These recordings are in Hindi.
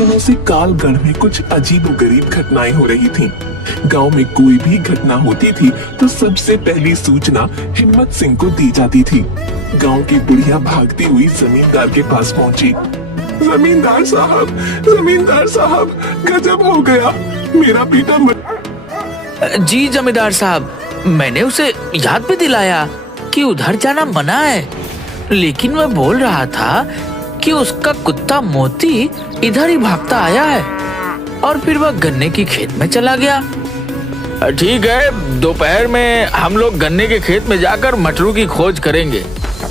दिनों से कालगढ़ में कुछ अजीबोगरीब घटनाएं हो रही थीं। गांव में कोई भी घटना होती थी तो सबसे पहली सूचना हिम्मत सिंह को दी जाती थी। गांव की बुढ़िया भागती हुई जमींदार के पास पहुंची। जमींदार साहब, गजब हो गया, मेरा बेटा जी जमींदार साहब, मैंने उसे याद भी दिलाया कि उधर जाना मना है, लेकिन वह बोल रहा था कि उसका कुत्ता मोती इधर ही भागता आया है और फिर वह गन्ने की खेत में चला गया। ठीक है, दोपहर में हम लोग गन्ने के खेत में जाकर मटरू की खोज करेंगे।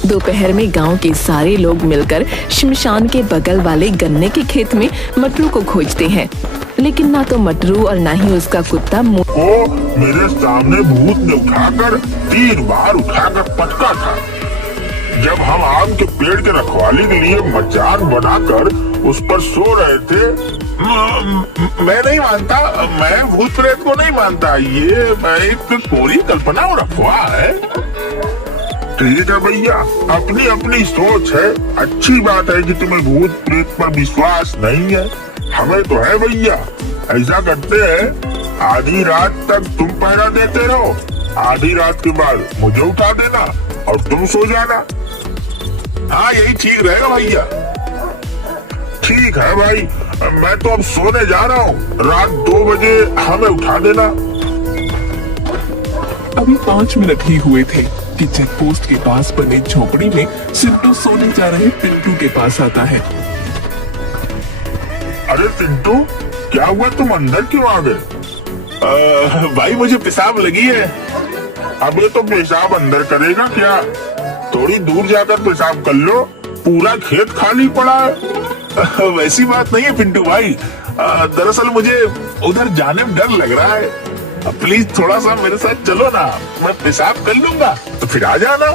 दोपहर में गांव के सारे लोग मिलकर शमशान के बगल वाले गन्ने के खेत में मटरू को खोजते हैं, लेकिन ना तो मटरू और ना ही उसका कुत्ता मेरे सामने भूत ने उठाकर 3 बार उठाकर पटका था। जब हम आम के पेड़ के रखवाली के लिए मचान बनाकर उस पर सो रहे थे। मैं नहीं मानता, मैं भूत प्रेत को नहीं मानता, ये एक कोरी कल्पना और अफवाह है। ठीक है भैया, अपनी अपनी सोच है। अच्छी बात है कि तुम्हें भूत प्रेत पर विश्वास नहीं है, हमें तो है भैया। ऐसा करते हैं, आधी रात तक तुम पहरा देते रहो, आधी रात के बाद मुझे उठा देना और तुम सो जाना। हाँ, यही ठीक रहेगा भैया। ठीक है भाई, मैं तो अब सोने जा रहा हूँ। रात 2 बजे हमें उठा देना। अभी 5 मिनट ही हुए थे कि चेक पोस्ट के पास बने झोपड़ी में सिंटू सोने जा रहे पिंटू के पास आता है। अरे पिंटू, क्या हुआ, तुम अंदर क्यों आ गए? भाई मुझे पेशाब लगी है। अब ये तो पेशाब अंदर करेगा क्या? थोड़ी दूर जाकर पेशाब कर लो, पूरा खेत खाली पड़ा है। वैसी बात नहीं है पिंटू भाई, दरअसल मुझे उधर जाने में डर लग रहा है। प्लीज थोड़ा सा मेरे साथ चलो ना, मैं पेशाब कर लूंगा तो फिर आ जाना।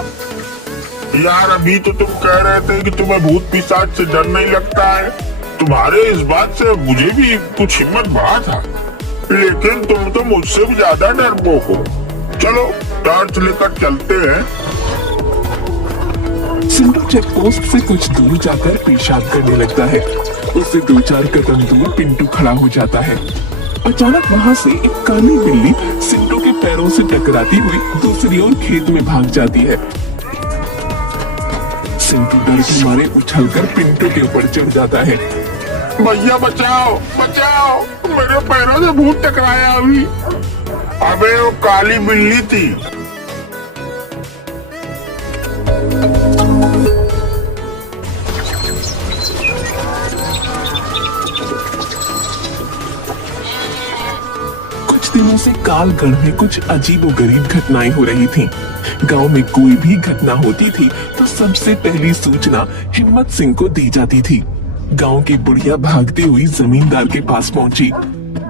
यार, अभी तो तुम कह रहे थे कि तुम्हें भूत पिशाच से डर नहीं लगता है। तुम्हारे इस बात से मुझे भी कुछ हिम्मत बढ़ा था, लेकिन तुम तो मुझसे भी ज्यादा डरपोक हो। चलो टॉर्च लेकर चलते हैं। सिंटू चेक पोस्ट से कुछ दूर जाकर पेशाब करने लगता है। उससे 2-4 कदम दूर पिंटू खड़ा हो जाता है। अचानक वहाँ से एक काली बिल्ली सिंटू के पैरों से टकराती हुई दूसरी ओर खेत में भाग जाती है। सिंटू डर के मारे उछलकर पिंटू के ऊपर चढ़ जाता है। भैया बचाओ बचाओ, मेरे पैरों से भूत टकराया अभी। अबे वो काली बिल्ली थी। कुछ दिनों से कालगढ़ में कुछ अजीबोगरीब घटनाएं हो रही थीं। गांव में कोई भी घटना होती थी तो सबसे पहली सूचना हिम्मत सिंह को दी जाती थी। गांव की बुढ़िया भागती हुई जमींदार के पास पहुंची।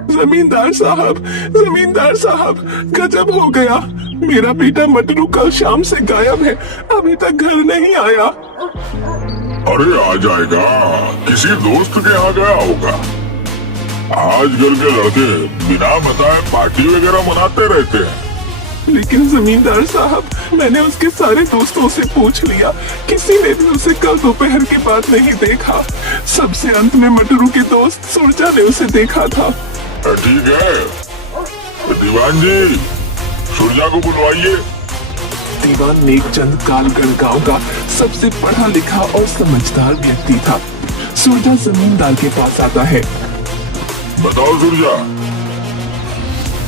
जमींदार साहब, गजब हो गया, मेरा बेटा मटरू कल शाम से गायब है, अभी तक घर नहीं आया। अरे आ जाएगा, किसी दोस्त के यहाँ गया होगा। आजकल के लड़के बिना बताए पार्टी वगैरह मनाते रहते हैं। लेकिन जमींदार साहब, मैंने उसके सारे दोस्तों से पूछ लिया, किसी ने भी उसे कल दोपहर के बाद नहीं देखा। सबसे अंत में मटरू के दोस्त सुरजा ने उसे देखा था। ठीक है, दीवान जी, सुरजा को बुलवाइए। दीवान नेकचंद कालगढ़ गांव का सबसे पढ़ा लिखा और समझदार व्यक्ति था। सुरजा जमींदार के पास आता है। बताओ सुरजा,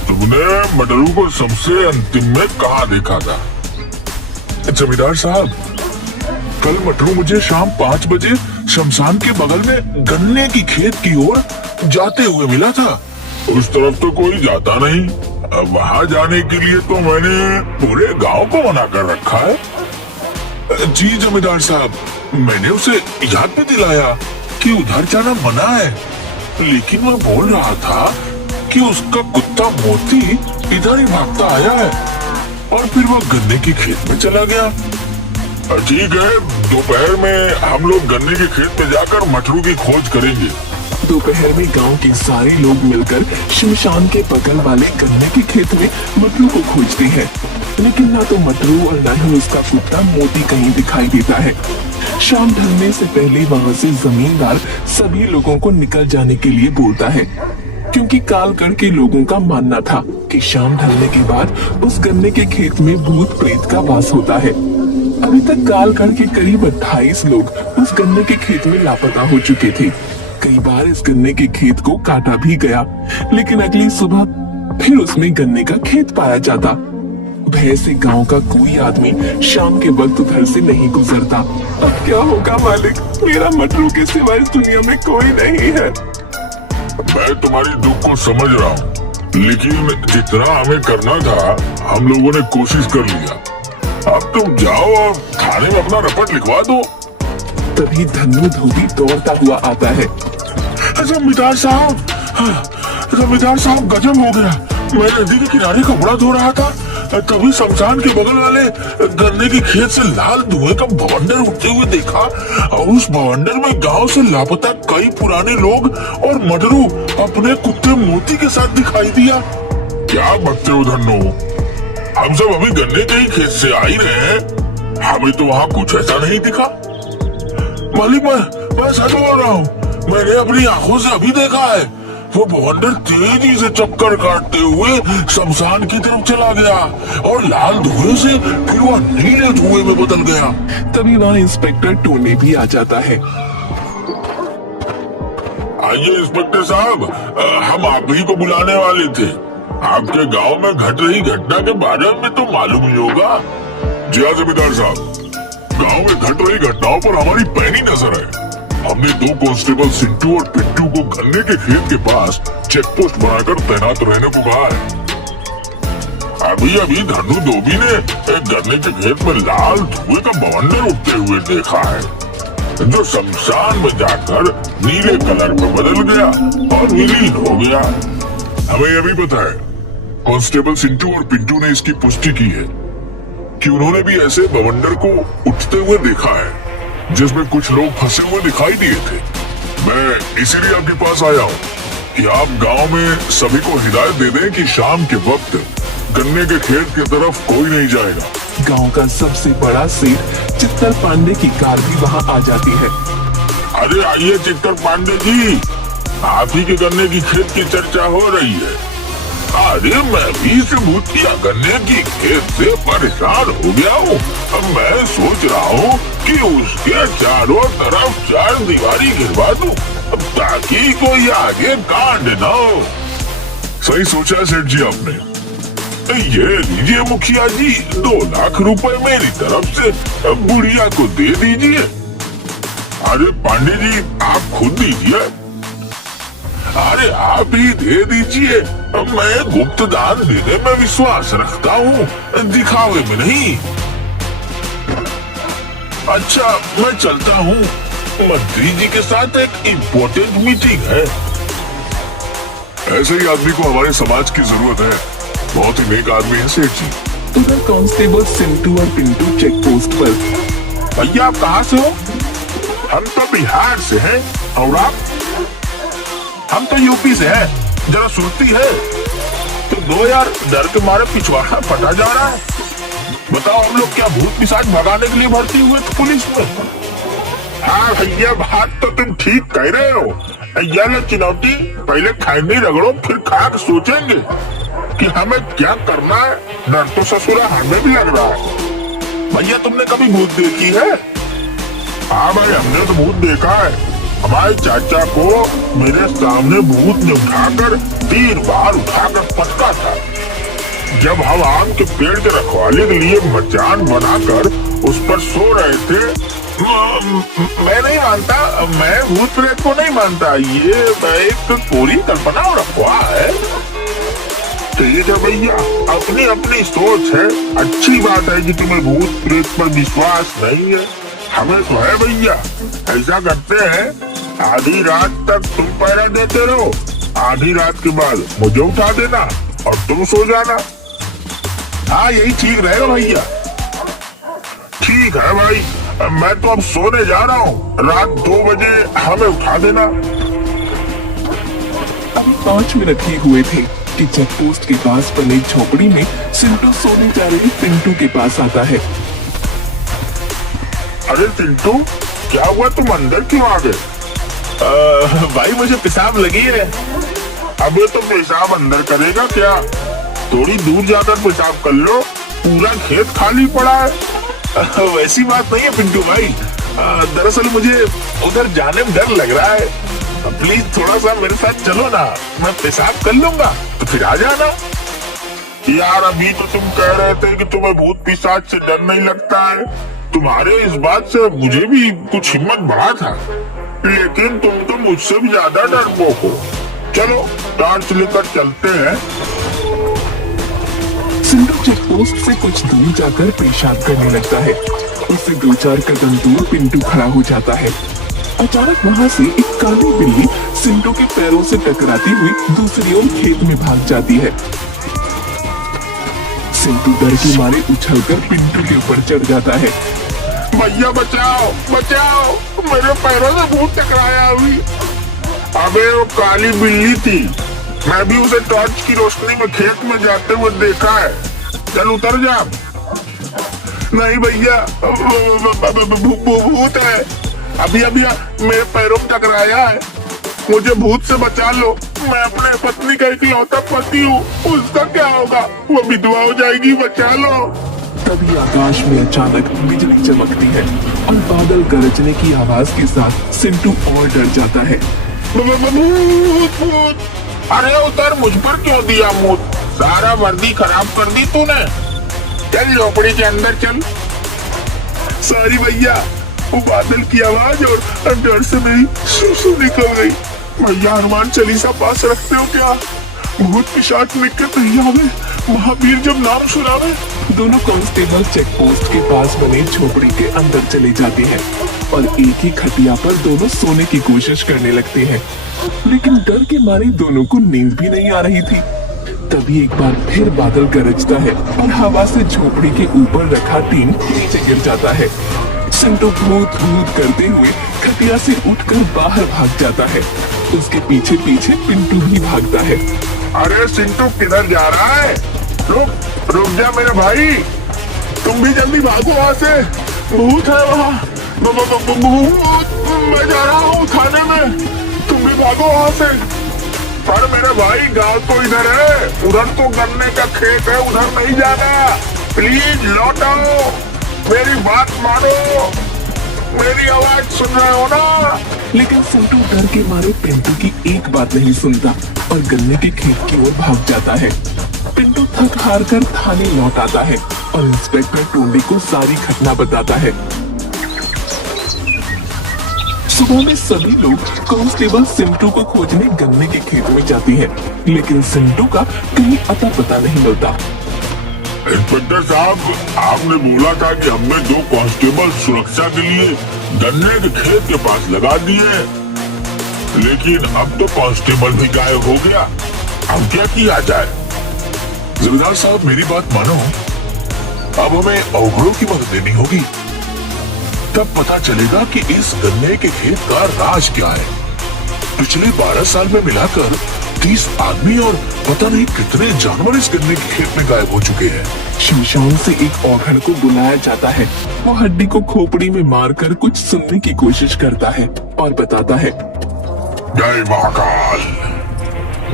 तुमने मटरू को सबसे अंतिम में कहाँ देखा था? जमींदार साहब, कल मटरू मुझे शाम 5 बजे शमशान के बगल में गन्ने की खेत की ओर जाते हुए मिला था। उस तरफ तो कोई जाता नहीं, वहाँ जाने के लिए तो मैंने पूरे गांव को मना कर रखा है। जी जमींदार साहब, मैंने उसे याद भी दिलाया कि उधर जाना मना है, लेकिन वह बोल रहा था कि उसका कुत्ता मोती इधर ही भागता आया है और फिर वह गन्ने की खेत में चला गया। ठीक है, दोपहर में हम लोग गन्ने के खेत में जाकर मटरू की खोज करेंगे। दोपहर में गांव के सारे लोग मिलकर शमशान के बगल वाले गन्ने के खेत में मटरू को खोजते हैं, लेकिन ना तो मटरू और ना ही उसका कुत्ता मोती कहीं दिखाई देता है। शाम ढलने से पहले वहां से जमींदार सभी लोगों को निकल जाने के लिए बोलता है, क्योंकि कालगढ़ के लोगों का मानना था कि शाम ढलने के बाद उस गन्ने के खेत में भूत प्रेत का वास होता है। अभी तक कालगढ़ के करीब 28 लोग उस गन्ने के खेत में लापता हो चुके थे। कई बार इस गन्ने के खेत को काटा भी गया, लेकिन अगली सुबह फिर उसमें गन्ने का खेत पाया जाता। भय से गांव का कोई आदमी शाम के वक्त उधर से नहीं गुजरता। अब क्या होगा मालिक, मेरा मटरू के सिवा इस दुनिया में कोई नहीं है। मैं तुम्हारी दुख को समझ रहा हूँ, लेकिन जितना हमें करना था हम लोगों ने कोशिश कर लिया। अब तुम जाओ और थाने में अपना रपट लिखवा दो। तभी धन्नू धोबी दौड़ता हुआ आता है। जमींदार साहब, जमींदार साहब गजब हो गया। मैं नदी के किनारे कपड़ा धो रहा था, तभी शमशान के बगल वाले गन्ने के खेत से लाल धुएं का बवंडर उठते हुए देखा, और उस बवंडर में गांव से लापता कई पुराने लोग और मटरू अपने कुत्ते मोती के साथ दिखाई दिया। क्या बकते हो धन्नो, हम सब अभी गन्ने के ही खेत से आ ही रहे हैं, हमें तो वहाँ कुछ ऐसा नहीं दिखा। मालिक, मैं सच बोल रहा हूँ, मैंने अपनी आंखों से अभी देखा है। वो बवंडर तेजी से चक्कर काटते हुए शमशान की तरफ चला गया और लाल धुएं से फिर वो नीले धुएं में बदल गया। तभी वहाँ इंस्पेक्टर टोने भी आ जाता है। आइए इंस्पेक्टर साहब, हम आप ही को बुलाने वाले थे। आपके गांव में घट रही घटना के बारे में तो मालूम ही होगा। जी हाँ जमींदार साहब, गांव में घट रही घटनाओं पर हमारी पैनी नजर है। हमने 2 कांस्टेबल सिंटू और पिंटू को गन्ने के खेत के पास चेक पोस्ट बनाकर तैनात रहने को कहा है। अभी धन्नू धोबी ने गन्ने के खेत में लाल धुएं का बवंडर उठते हुए देखा है, जो शमशान में जाकर नीले कलर में बदल गया और विलीन हो गया। हमें यह भी पता है, कांस्टेबल सिंटू और पिंटू ने इसकी पुष्टि की है कि उन्होंने भी ऐसे बवंडर को उठते हुए देखा है, जिसमें कुछ लोग फंसे हुए दिखाई दिए थे। मैं इसीलिए आपके पास आया हूँ कि आप गांव में सभी को हिदायत दे दें कि शाम के वक्त गन्ने के खेत की तरफ कोई नहीं जाएगा। गांव का सबसे बड़ा सेठ चित्तर पांडे की कार भी वहां आ जाती है। अरे आइए चित्तर पांडे जी, आप ही के गन्ने की खेत की चर्चा हो रही है। अरे मैं भी इस भूतिया गन्ने की खेत से परेशान हो गया हूँ। अब मैं सोच रहा हूँ कि उसके चारों तरफ 4 दीवारी गिरवा दूं, ताकि कोई आगे कांड न हो। सही सोचा सेठ जी आपने। ये लीजिए मुखिया जी, 2 लाख रुपए मेरी तरफ से बुढ़िया को दे दीजिए। अरे पांडे जी, आप खुद दीजिए। अरे आप ही दे दीजिए, मैं गुप्त दान देने में विश्वास रखता हूँ, दिखावे में नहीं। अच्छा मैं चलता हूँ, मंत्री जी के साथ एक इम्पोर्टेंट मीटिंग है। ऐसे ही आदमी को हमारे समाज की जरूरत है, बहुत ही नेक आदमी है सेठ जी। उधर कांस्टेबल सिंटू और पिंटू चेक पोस्ट पर। भैया आप कहाँ से हो? हम तो बिहार से हैं। और आप? हम तो यूपी से हैं। जरा सुनती है तो दो यार, डर के मारे पिछवाड़ा फटा जा रहा है। बताओ हम लोग क्या भूत पिशाच भगाने के लिए भर्ती हुए थे पुलिस में? हाँ भैया, बात तो तुम ठीक कह रहे हो। ये चुनौती, पहले खैनी रगड़ो फिर खाक सोचेंगे कि हमें क्या करना है। डर तो ससुरा हमें भी लग रहा है। भैया तुमने कभी भूत देखी है? हाँ भाई, हमने तो भूत देखा है। हमारे चाचा को मेरे सामने भूत ने उठाकर 3 बार उठाकर पटका था। जब हम आम के पेड़ के रखवाले के लिए मचान बनाकर उस पर सो रहे थे। मैं नहीं मानता, मैं भूत प्रेत को नहीं मानता, ये एक पूरी कल्पना और अफवाह है। ठीक है भैया, अपनी अपनी सोच है। अच्छी बात है कि तुम्हें भूत प्रेत पर विश्वास नहीं है, हमें तो है भैया। ऐसा करते हैं, आधी रात तक तुम पहरा देते रहो, आधी रात के बाद मुझे उठा देना और तुम सो जाना। हाँ यही ठीक रहेगा भैया। ठीक है भाई, मैं तो अब सोने जा रहा हूँ। रात 2 बजे हमें उठा देना। अभी 5 मिनट ही हुए थे कि चेक पोस्ट के पास बने झोपड़ी में सिंटू सोने जा रहे पिंटू के पास आता है। अरे चिंटू, क्या हुआ, तुम अंदर क्यों आ गए? भाई मुझे पेशाब लगी है। अबे तो पेशाब अंदर करेगा क्या? थोड़ी दूर जाकर पेशाब कर लो, पूरा खेत खाली पड़ा है। वैसी बात नहीं है पिंटू भाई, दरअसल मुझे उधर जाने में डर लग रहा है। प्लीज थोड़ा सा मेरे साथ चलो ना, मैं पेशाब कर लूंगा तो फिर आ जाना। यार अभी तो तुम कह रहे थे कि तुम्हें भूत पिशाच से डर नहीं लगता है। तुम्हारे इस बात से मुझे भी कुछ हिम्मत बढ़ा था, लेकिन तुम तो मुझसे भी ज्यादा डरपोक हो। चलो टॉर्च लेकर चलते हैं। सिंटू चेक पोस्ट से कुछ दूर जाकर पेशाब करने लगता है। उससे 2-4 कदम दूर पिंटू खड़ा हो जाता है। अचानक वहाँ से एक काली बिल्ली सिंटू के पैरों से टकराती हुई दूसरी ओर खेत में भाग जाती है। सिंटू डर के मारे उछलकर पिंटू के ऊपर चढ़ जाता है। भैया बचाओ बचाओ, मेरे पैरों से भूत टकराया अभी। अबे वो काली बिल्ली थी, मैं भी उसे टॉर्च की रोशनी में खेत में जाते हुए देखा है। चल उतर जा। नहीं भैया, भूत है, अभी अभी मेरे पैरों में टकराया है, मुझे भूत से बचा लो। मैं अपने पत्नी का इकलौता पति हूँ, उसका क्या होगा? वो विधवा हो जाएगी, बचा लो। तभी आकाश में अचानक बिजली चमकती है और बादल गरजने की आवाज के साथ सिंटू और डर जाता है। भूत! अरे उतर, मुझ पर क्यों दिया मुंह? सारा वर्दी खराब कर दी तूने। चल झोपड़ी के अंदर चल। सॉरी भैया, वो बादल की आवाज और डर से मेरी सुसु निकल गई। भैया हनुमान चालीसा पास रखते हो क्या? भूत पिशाच मिट के तैयार, महावीर जब नाम सुनावे। दोनों कांस्टेबल चेक पोस्ट के पास बने झोपड़ी के अंदर चले जाते हैं और एक ही खटिया पर दोनों सोने की कोशिश करने लगते हैं, लेकिन डर के मारे दोनों को नींद भी नहीं आ रही थी। तभी एक बार फिर बादल गरजता है और हवा से झोपड़ी के ऊपर रखा टीन नीचे गिर जाता है। सिंटू भूत भूत करते हुए खटिया से उठकर बाहर भाग जाता है। उसके पीछे पीछे पिंटू भी भागता है। अरे सिंटू किधर जा रहा है? रुक रुक जा मेरे भाई, तुम भी जल्दी भागो वहाँ से, भूत है वहाँ। भूत, मैं जा रहा हूँ थाने में, तुम भी भागो वहाँ से। पर मेरे भाई गाँव तो इधर है, उधर तो गन्ने का खेत है, उधर नहीं जाना। प्लीज लौट आओ, मेरी बात मानो, मेरी आवाज सुन रहे हो ना? लेकिन सिंटू डर के मारे पिंटू की एक बात नहीं सुनता और गन्ने के खेत की ओर भाग जाता है। पिंटू थक हार कर थाने लौट आता है और इंस्पेक्टर टोंडी को सारी घटना बताता है। सुबह में सभी लोग कांस्टेबल सिंटू को खोजने गन्ने के खेत में जाते हैं, लेकिन सिंटू का कहीं अता पता नहीं मिलता। इंस्पेक्टर साहब, आपने बोला था कि हमने 2 कांस्टेबल सुरक्षा के लिए गन्ने के खेत के पास लगा दिए, लेकिन अब तो कांस्टेबल भी गायब हो गया। अब क्या किया जाए? जमींदार साहब, मेरी बात मानो, अब हमें अवगुणों की मदद लेनी होगी, तब पता चलेगा कि इस गन्ने के खेत का राज क्या है। पिछले 12 साल में मिलाकर 30 आदमी और पता नहीं कितने जानवर इस गन्ने के खेत में गायब हो चुके हैं। शमशान से एक औघड़ को बुलाया जाता है। वो हड्डी को खोपड़ी में मारकर कुछ सुनने की कोशिश करता है और बताता है, जय महाकाल,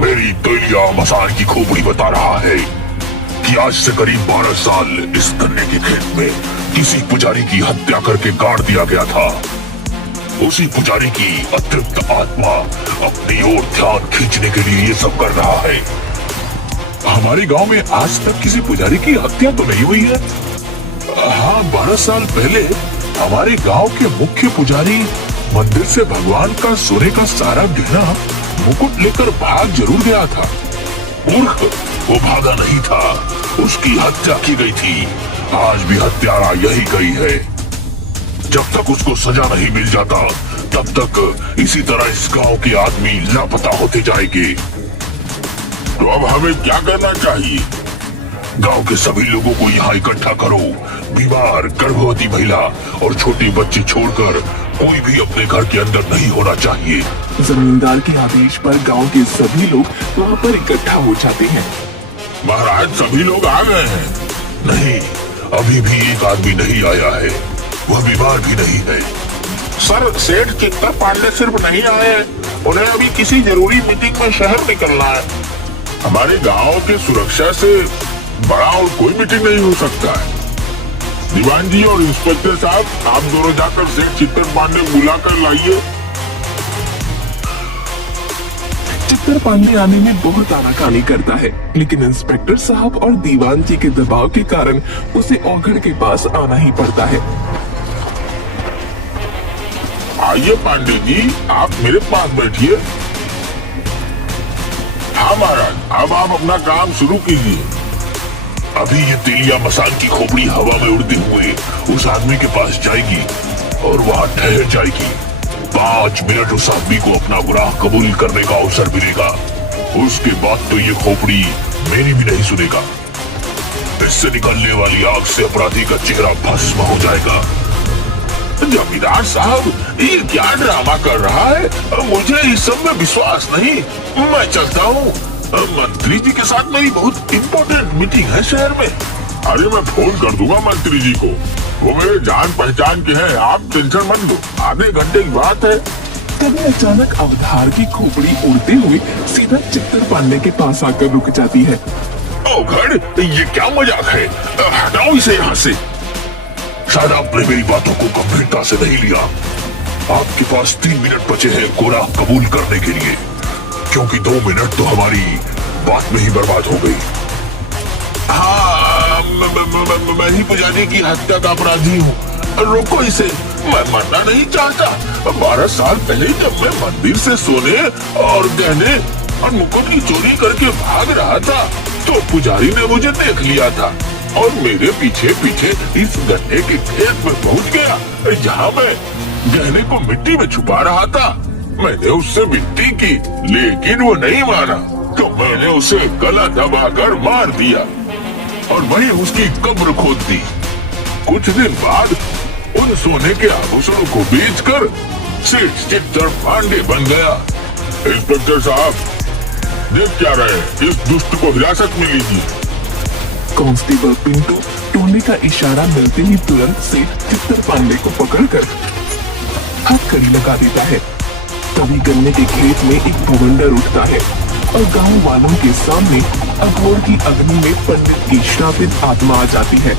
मेरी तैलिया मसान की खोपड़ी बता रहा है कि आज से करीब 12 साल इस गन्ने के खेत में किसी पुजारी की हत्या करके गाड़ दिया गया था। उसी पुजारी की अतृप्त आत्मा अपनी ओर ध्यान खींचने के लिए ये सब कर रहा है। हमारे गांव में आज तक किसी पुजारी की हत्या तो नहीं हुई है। हाँ, 12 साल पहले हमारे गांव के मुख्य पुजारी मंदिर से भगवान का सोने का सारा गहना मुकुट लेकर भाग जरूर गया था। मूर्ख, वो भागा नहीं था, उसकी हत्या की गई थी। आज भी हत्यारा यही गई है। जब तक उसको सजा नहीं मिल जाता, तब तक इसी तरह इस गांव के आदमी लापता होते जाएंगे। तो अब हमें क्या करना चाहिए? गांव के सभी लोगों को यहाँ इकट्ठा करो। बीमार, गर्भवती महिला और छोटे बच्चे छोड़कर कोई भी अपने घर के अंदर नहीं होना चाहिए। जमींदार के आदेश पर गांव के सभी लोग वहाँ पर इकट्ठा हो जाते हैं। महाराज, सभी लोग आ गए हैं? नहीं, अभी भी एक आदमी नहीं आया है। वह बीमार भी नहीं है। सर, सेठ चित्तर पांडे सिर्फ नहीं आए, उन्हें अभी किसी जरूरी मीटिंग में शहर निकलना है। हमारे गांव की सुरक्षा से बड़ा और कोई मीटिंग नहीं हो सकता है। दीवान जी और इंस्पेक्टर साहब, आप दोनों जाकर सेठ चित्तर पांडे बुला कर लाइए। चित्तर पांडे आने में बहुत आनाकानी करता है, लेकिन इंस्पेक्टर साहब और दीवान जी के दबाव के कारण उसे औघड़ के पास आना ही पड़ता है। आइए पांडे जी, आप मेरे पास बैठिए। हाँ महाराज, अब आप अपना काम शुरू कीजिए। अभी ये तेलिया मसान की खोपड़ी हवा में उड़ते हुए उस आदमी के पास जाएगी और वहाँ ठहर जाएगी। 5 मिनट उस आदमी को अपना गुनाह कबूल करने का अवसर मिलेगा। उसके बाद तो ये खोपड़ी मेरी भी नहीं सुनेगा। इससे निकलने वाली आग से अपराधी का चेहरा भस्म हो जाएगा। जमींदार साहब, ये क्या ड्रामा कर रहा है? मुझे इस सब में विश्वास नहीं। मैं चलता हूँ। मंत्री जी के साथ मेरी बहुत इम्पोर्टेंट मीटिंग है शहर में। अरे मैं फोन कर दूंगा मंत्री जी को, वो मेरे जान पहचान के हैं। आप टेंशन मत लो, आधे घंटे की बात है। तभी अचानक अवधार की खोपड़ी उड़ते हुए सीधा चित्तर पांडे के पास आकर रुक जाती है। औघड़, ये क्या मजाक है? हटाओ इसे यहाँ से। शायद आपने मेरी बातों को गंभीरता से नहीं लिया। आपके पास 3 मिनट बचे हैं गुनाह कबूल करने के लिए, क्योंकि 2 मिनट तो हमारी बात में ही बर्बाद हो गई। हाँ, मैं ही पुजारी की हत्या का अपराधी हूँ। रोको इसे, मैं मरना नहीं चाहता। 12 साल पहले जब मैं मंदिर से सोने और गहने और मुकुट की चोरी करके भाग रहा था, तो पुजारी ने मुझे देख लिया था और मेरे पीछे पीछे इस गन्ने के खेत में पहुंच गया, जहाँ मैं गहने को मिट्टी में छुपा रहा था। मैंने उससे मिट्टी की, लेकिन वो नहीं माना, तो मैंने उसे गला दबाकर मार दिया और वहीं उसकी कब्र खोद दी। कुछ दिन बाद उन सोने के आभूषणों को बेचकर सेठ चित्तर पांडे बन गया। इंस्पेक्टर साहब, देख क्या रहे हैं? इस दुष्ट को हिरासत में लीजिए। कांस्टेबल पिंटू टोने का इशारा मिलते ही तुरंत से चित्तर पांडे को पकड़कर हथकड़ी लगा देता है। तभी गन्ने के खेत में एक भवंडर उठता है और गांव वालों के सामने अघोर की अग्नि में पंडित की श्रापित आत्मा आ जाती है।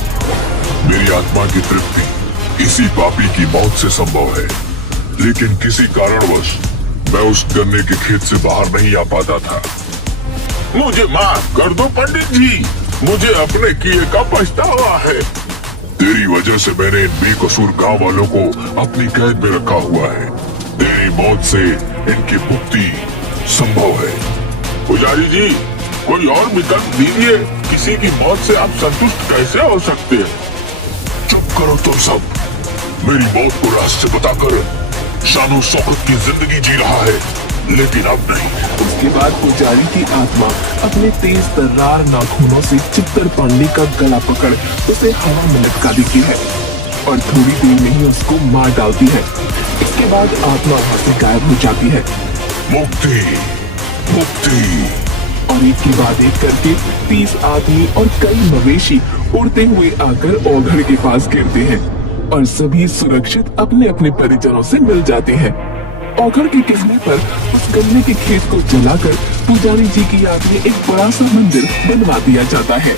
मेरी आत्मा की तृप्ति इसी पापी की मौत से संभव है, लेकिन किसी कारणवश मैं उस गन्ने के खेत से बाहर नहीं आ पाता था। मुझे माफ कर दो पंडित जी, मुझे अपने किए का पछतावा है। तेरी वजह से मैंने इन बेकसूर गांव वालों को अपनी कैद में रखा हुआ है। तेरी मौत से इनकी मुक्ति संभव है। पुजारी जी, कोई और विकल्प दीजिए। किसी की मौत से आप संतुष्ट कैसे हो सकते हैं? चुप करो तुम सब। मेरी मौत को रहस्य बताकर शानो शौकत की जिंदगी जी रहा है, लेकिन अब नहीं। उसके बाद पुजारी की आत्मा अपने तेज तर्रार नाखूनों से चित्तर पांडे का गला पकड़ उसे हवा में लटका देती है और थोड़ी देर में ही उसको मार डालती है। इसके बाद आत्मा वहां से गायब हो जाती है। मुक्ति, मुक्ति। और एक के बाद एक करके 30 आदमी और कई मवेशी उड़ते हुए आकर औघड़ के पास गिरते हैं और सभी सुरक्षित अपने अपने परिजनों से मिल जाते हैं। औघड़ के कहने पर उस गन्ने के खेत को जलाकर पुजारी जी की याद में एक बड़ा सा मंदिर बनवा दिया जाता है।